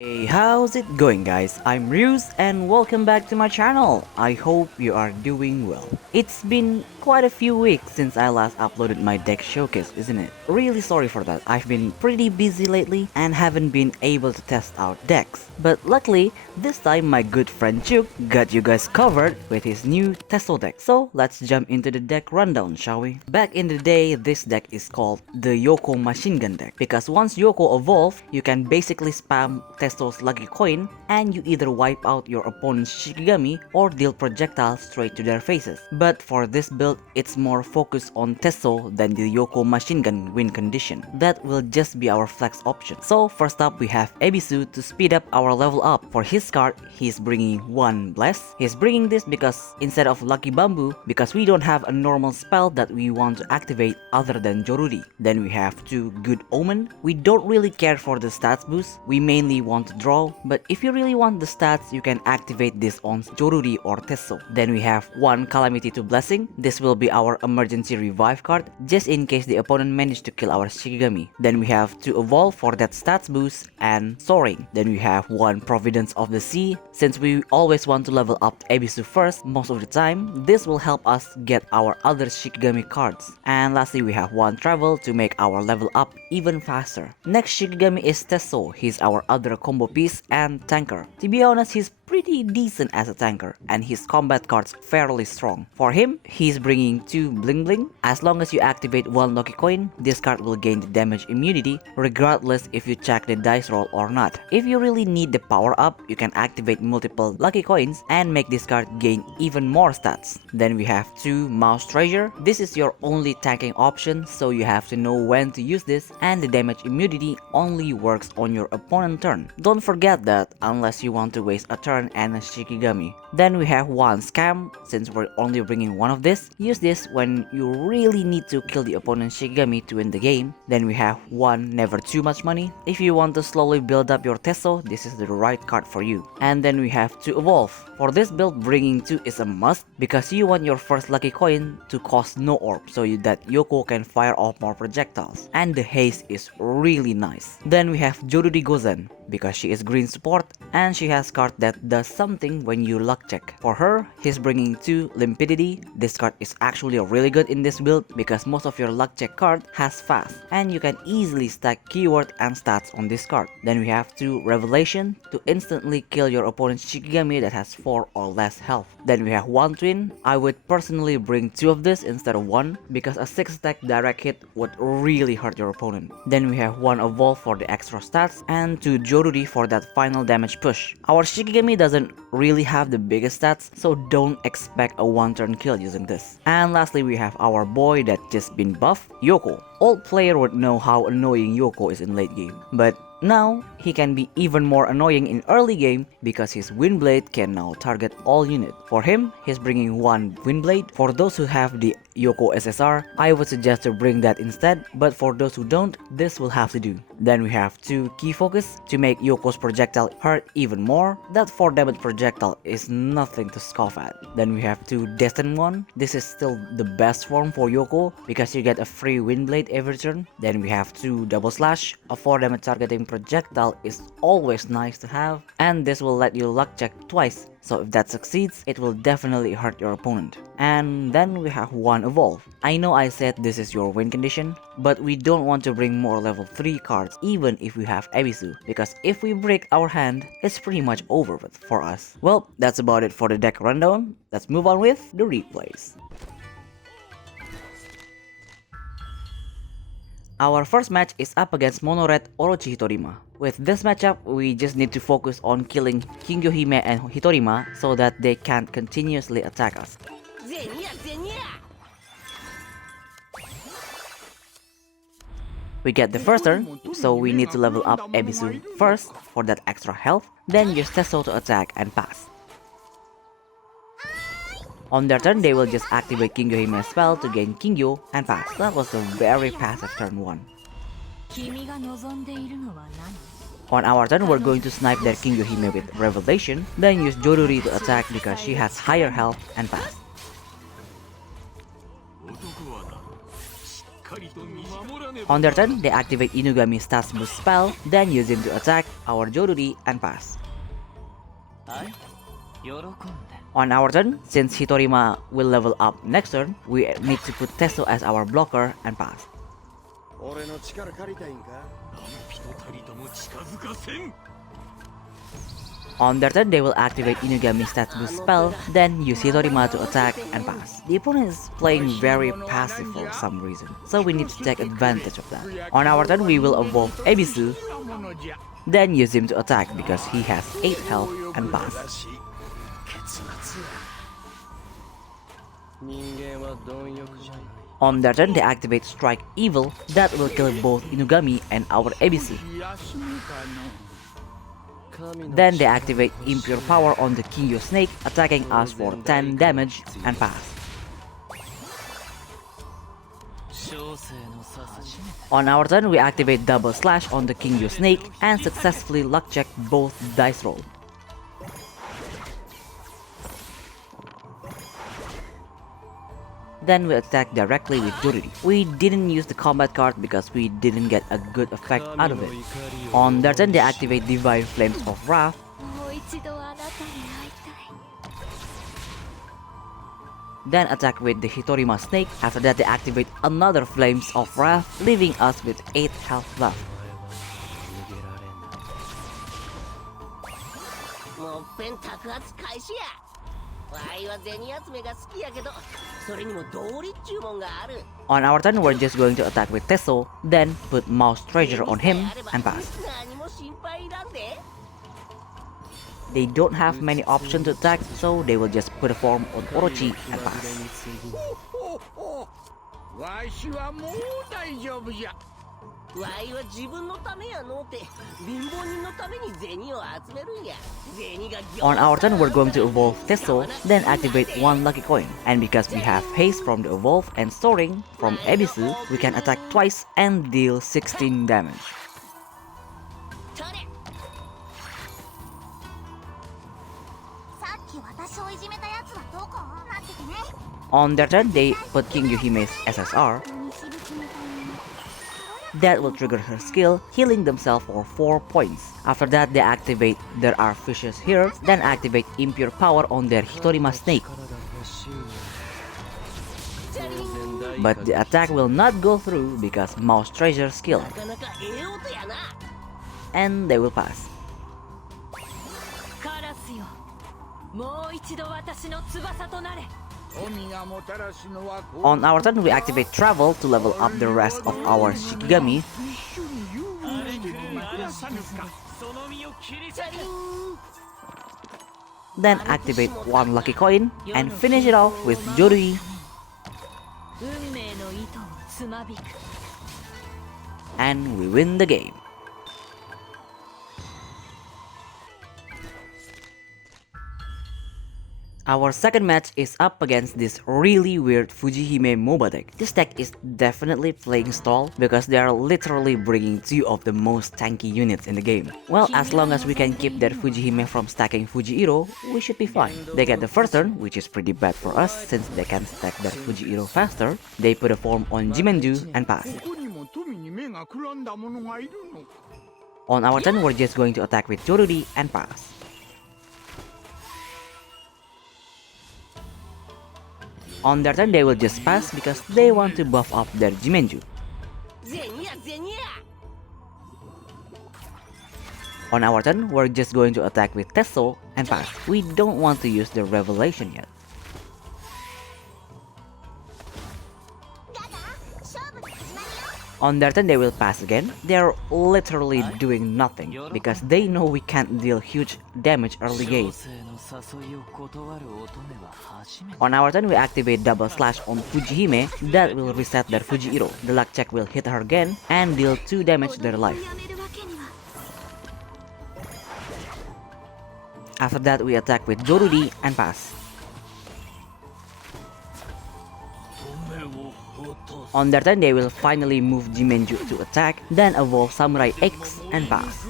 Hey, how's it going guys? I'm Ryus and welcome back to my channel. I hope you are doing well. It's been quite a few weeks since I last uploaded my deck showcase, isn't it? Really sorry for that. I've been pretty busy lately and haven't been able to test out decks. But luckily, this time my good friend Chuk got you guys covered with his new Tesso deck. So let's jump into the deck rundown, shall we? Back in the day, this deck is called the Yoko Machine Gun deck because once Yoko evolves, you can basically spam Tesso's lucky coin and you either wipe out your opponent's Shikigami or deal projectiles straight to their faces. But for this build, it's more focused on Tesso than the Yoko Machine Gun win condition. That will just be our flex option. So first up we have Ebisu to speed up our level up. For his card, he's bringing 1 Bless. He's bringing this because instead of Lucky Bamboo, because we don't have a normal spell that we want to activate other than Joruri. Then we have 2 Good Omen. We don't really care for the stats boost, we mainly want to draw, but if you really want the stats, you can activate this on Joruri or Tesso. Then we have 1 Calamity to Blessing. This will be our emergency revive card, just in case the opponent managed to kill our Shikigami. Then we have 2 Evolve for that stats boost and Soaring. Then we have 1 Providence of the Sea. Since we always want to level up Ebisu first most of the time, this will help us get our other Shikigami cards. And lastly, we have 1 Travel to make our level up even faster. Next Shikigami is Tesso. He's our other combo piece and tanker. To be honest, he's pretty decent as a tanker and his combat cards fairly strong. For him, he's bringing 2 Bling Bling. As long as you activate 1 Lucky Coin, this card will gain the damage immunity regardless if you check the dice roll or not. If you really need the power up, you can activate multiple Lucky Coins and make this card gain even more stats. Then we have 2 Mouse Treasure. This is your only tanking option, so you have to know when to use this, and the damage immunity only works on your opponent's turn. Don't forget that unless you want to waste a turn and a Shikigami. Then we have 1 Scam. Since we're only bringing 1 of this, use this when you really need to kill the opponent's Shikigami to win the game. Then we have 1 Never Too Much Money. If you want to slowly build up your Tesso, this is the right card for you. And then we have 2 Evolve. For this build, bringing 2 is a must because you want your first lucky coin to cost no orb so that Yoko can fire off more projectiles. And the haste is really nice. Then we have Joruri Gozen because she is green support and she has card that does something when you luck check. For her, he's bringing 2 Limpidity. This card is actually really good in this build because most of your luck check card has fast and you can easily stack keyword and stats on this card. Then we have 2 Revelation to instantly kill your opponent's Shikigami that has 4 or less health. Then we have 1 Twin. I would personally bring 2 of this instead of 1 because a 6 stack direct hit would really hurt your opponent. Then we have 1 Evolve for the extra stats and 2 Joruri for that final damage push. Our Shikigami doesn't really have the biggest stats, so don't expect a 1-turn kill using this. And lastly, we have our boy that just been buffed, Yoko. Old player would know how annoying Yoko is in late game, but now, he can be even more annoying in early game because his Windblade can now target all units. For him, he's bringing 1 Windblade. For those who have the Yoko SSR, I would suggest to bring that instead, but for those who don't, this will have to do. Then we have 2 Key Focus to make Yoko's projectile hurt even more. That 4 damage projectile is nothing to scoff at. Then we have 2 Destined One. This is still the best form for Yoko because you get a free Windblade every turn. Then we have 2 Double Slash. A 4 damage targeting projectile is always nice to have, and this will let you luck check twice, so if that succeeds, it will definitely hurt your opponent. And then we have 1 Evolve. I know I said this is your win condition, but we don't want to bring more level 3 cards even if we have Ebisu, because if we break our hand, it's pretty much over with for us. Well, that's about it for the deck rundown. Let's move on with the replays. Our first match is up against Mono Red Orochi Hitorima. With this matchup, we just need to focus on killing Fujihime and Hitorima so that they can't continuously attack us. We get the first turn, so we need to level up Ebisu first for that extra health, then use Tesso to attack and pass. On their turn, they will just activate Fujihime spell to gain Kingyo and pass. That was a very passive turn 1. On our turn, we're going to snipe their Fujihime with Revelation, then use Joruri to attack because she has higher health and pass. On their turn, they activate Inugami Stats Boost spell, then use him to attack our Joruri and pass. On our turn, since Hitorima will level up next turn, we need to put Tesso as our blocker and pass. On their turn, they will activate Inugami Stats Boost spell, then use Hitorima to attack and pass. The opponent is playing very passive for some reason, so we need to take advantage of that. On our turn, we will evolve Ebisu, then use him to attack because he has 8 health and pass. On their turn, they activate Strike Evil that will kill both Inugami and our Ebisu. Then they activate Impure Power on the Kingyo Snake, attacking us for 10 damage and pass. On our turn, we activate Double Slash on the Kingyo Snake and successfully luck check both dice roll. Then we attack directly with Joruri. We didn't use the combat card because we didn't get a good effect out of it. On their turn, they activate Divine Flames of Wrath, then attack with the Hitorima Snake. After that, they activate another Flames of Wrath, leaving us with 8 health left. On our turn, we're just going to attack with Tesso, then put Mouse Treasure on him and pass. They don't have many options to attack, so they will just put a form on Orochi and pass. On our turn, we're going to evolve Tesso, then activate one lucky coin. And because we have haste from the evolve and soaring from Ebisu, we can attack twice and deal 16 damage. On their turn, they put King Yuhime's SSR. That will trigger her skill, healing themselves for 4 points. After that, they activate There Are Fishes Here, then activate Impure Power on their Hitorima Snake. But the attack will not go through because Mouse Treasure skill. And they will pass. On our turn, we activate Travel to level up the rest of our Shikigami. Then activate one lucky coin and finish it off with Jorui. And we win the game. Our second match is up against this really weird Fujihime MOBA deck. This deck is definitely playing stall because they are literally bringing 2 of the most tanky units in the game. Well, as long as we can keep their Fujihime from stacking Fujihiro, we should be fine. They get the first turn, which is pretty bad for us since they can stack their Fujihiro faster. They put a form on Jimenju and pass. On our turn, we're just going to attack with Joruri and pass. On their turn, they will just pass because they want to buff up their Jimenju. On our turn, we're just going to attack with Tesso and pass. We don't want to use the Revelation yet. On their turn, they will pass again. They're literally doing nothing because they know we can't deal huge damage early game. On our turn, we activate Double Slash on Fujihime. That will reset their Fujihiro. The luck check will hit her again and deal 2 damage to their life. After that, we attack with Joruri and pass. On their turn, they will finally move Jimenju to attack, then evolve Samurai X and pass.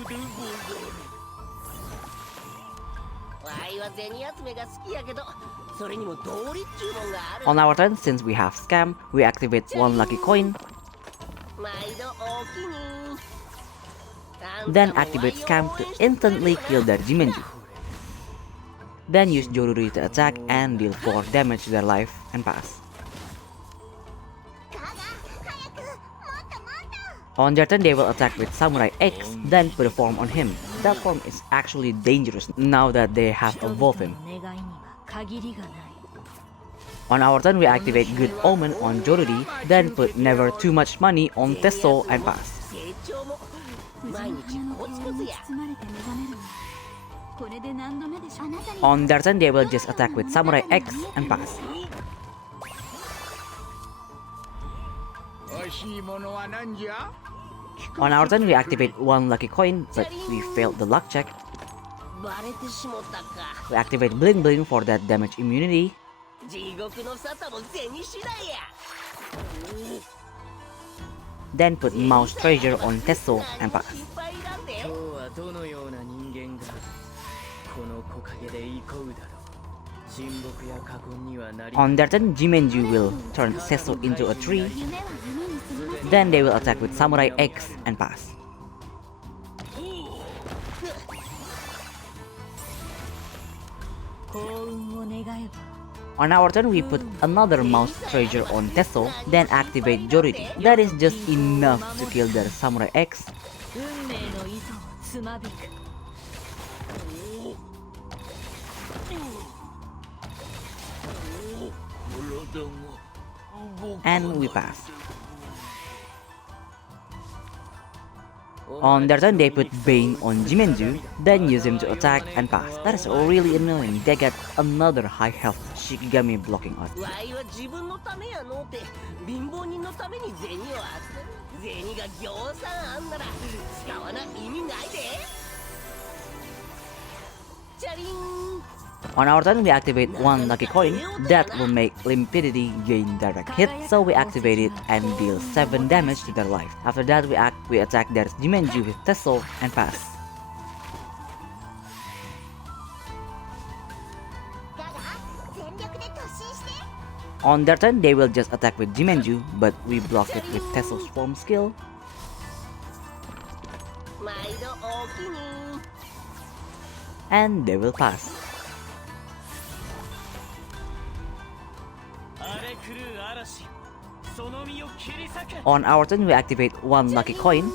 On our turn, since we have Scam, we activate one lucky coin Then activate Scam to instantly kill their Jimenju. Then use Joruri to attack and deal 4 damage to their life and pass. On their turn, they will attack with Samurai X, then put a form on him. That form is actually dangerous now that they have evolved him. On our turn, we activate Good Omen on Joruri, then put Never Too Much Money on Tesso and pass. On their turn, they will just attack with Samurai X and pass. On our turn, we activate 1 lucky coin, but we failed the luck check. We activate Bling Bling for that damage immunity. Then put Mouse Treasure on Tesso and pass. On their turn, Jimenju will turn Tesso into a tree. Then they will attack with Samurai X and pass. On our turn, we put another Mouse Treasure on Tesso, then activate Joruri. That is just enough to kill their Samurai X. And we pass. On their turn, they put Bane on Jimenju, then use him to attack and pass. That is really annoying. They get another high health Shikigami blocking us. On our turn, we activate 1 lucky coin that will make Limpidity gain direct hit, so we activate it and deal 7 damage to their life. After that, we attack their Jimenju with Tesso and pass. On their turn, they will just attack with Jimenju, but we block it with Tesso's form skill. And they will pass. On our turn, we activate 1 lucky coin.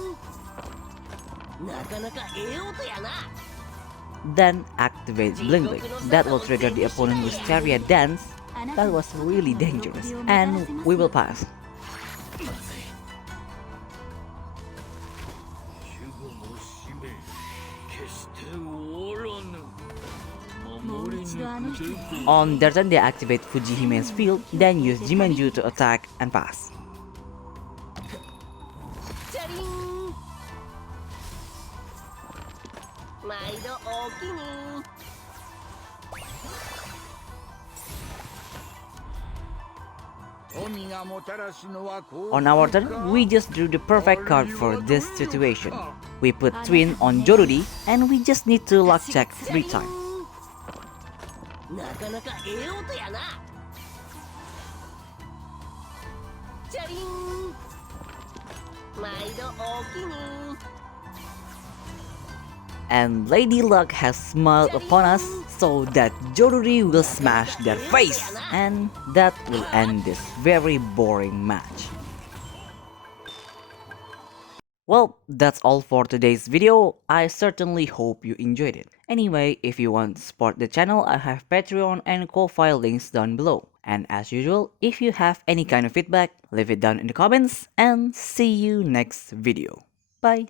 Then activate Bling Bling. That will trigger the opponent with Chariot Dance. That was really dangerous. And we will pass. On their turn, they activate Fujihime's field, then use Jimenju to attack and pass. On our turn, we just drew the perfect card for this situation. We put Twin on Joruri, and we just need to luck check 3 times. And Lady Luck has smiled upon us, so that Joruri will smash their face, and that will end this very boring match. Well, that's all for today's video. I certainly hope you enjoyed it. Anyway, if you want to support the channel, I have Patreon and Ko-Fi links down below. And as usual, if you have any kind of feedback, leave it down in the comments, and see you next video. Bye!